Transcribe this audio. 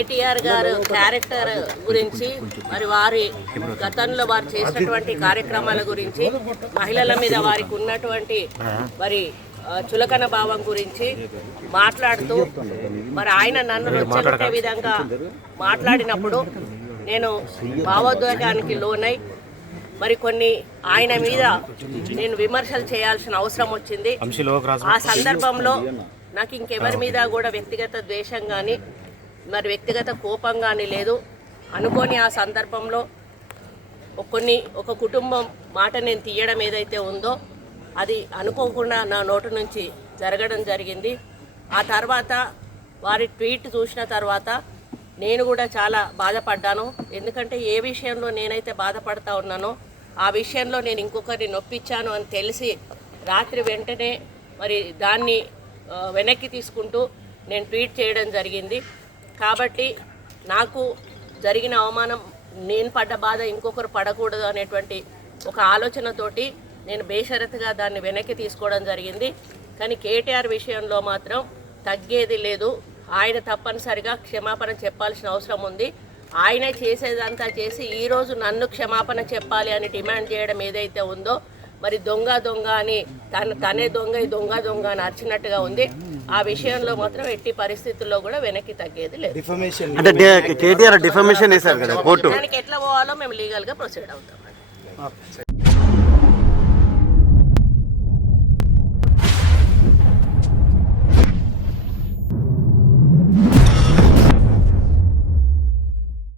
కేటీఆర్ గారు క్యారెక్టర్ గురించి, మరి వారి గతంలో వారు చేసినటువంటి కార్యక్రమాల గురించి, మహిళల మీద వారికి ఉన్నటువంటి మరి చులకన భావం గురించి మాట్లాడుతూ మరి ఆయన నన్ను రెచ్చగొట్టే విధంగా మాట్లాడినప్పుడు నేను భావోద్వేగానికి లోనై మరి కొన్ని ఆయన మీద నేను విమర్శలు చేయాల్సిన అవసరం వచ్చింది. ఆ సందర్భంలో నాకు ఇంకెవరి మీద కూడా వ్యక్తిగత ద్వేషం కానీ మరి వ్యక్తిగత కోపం కానీ లేదు. అనుకోని ఆ సందర్భంలో ఒక కుటుంబం మాట నేను తీయడం ఏదైతే ఉందో అది అనుకోకుండా నా నోటి నుంచి జరగడం జరిగింది. ఆ తర్వాత వారి ట్వీట్ చూసిన తర్వాత నేను కూడా చాలా బాధపడ్డాను. ఎందుకంటే ఏ విషయంలో నేనైతే బాధపడతా ఉన్నానో ఆ విషయంలో నేను ఇంకొకరిని నొప్పించాను అని తెలిసి రాత్రి వెంటనే మరి దాన్ని వెనక్కి తీసుకుంటూ నేను ట్వీట్ చేయడం జరిగింది. కాబట్టి నాకు జరిగిన అవమానం, నేను పడ్డ బాధ ఇంకొకరు పడకూడదు అనేటువంటి ఒక ఆలోచనతోటి నేను బేషరతుగా దాన్ని వెనక్కి తీసుకోవడం జరిగింది. కానీ కేటీఆర్ విషయంలో మాత్రం తగ్గేది లేదు. ఆయన తప్పనిసరిగా క్షమాపణ చెప్పాల్సిన అవసరం ఉంది. ఆయన చేసేదంతా చేసి ఈరోజు నన్ను క్షమాపణ చెప్పాలి అని డిమాండ్ చేయడం ఏదైతే ఉందో మరి దొంగ దొంగ అని తనే దొంగ దొంగ దొంగ అని అరిచినట్టుగా ఉంది. ఆ విషయంలో మాత్రం ఎట్టి పరిస్థితుల్లో కూడా వెనక్కి తగ్గేది లేదు. అంటే కేటీఆర్ డిఫమేషన్ చేశారు కదా కోర్టు, దానికి ఎట్లా పోవాలో మేము లీగల్గా ప్రొసీడ్ అవుతాం.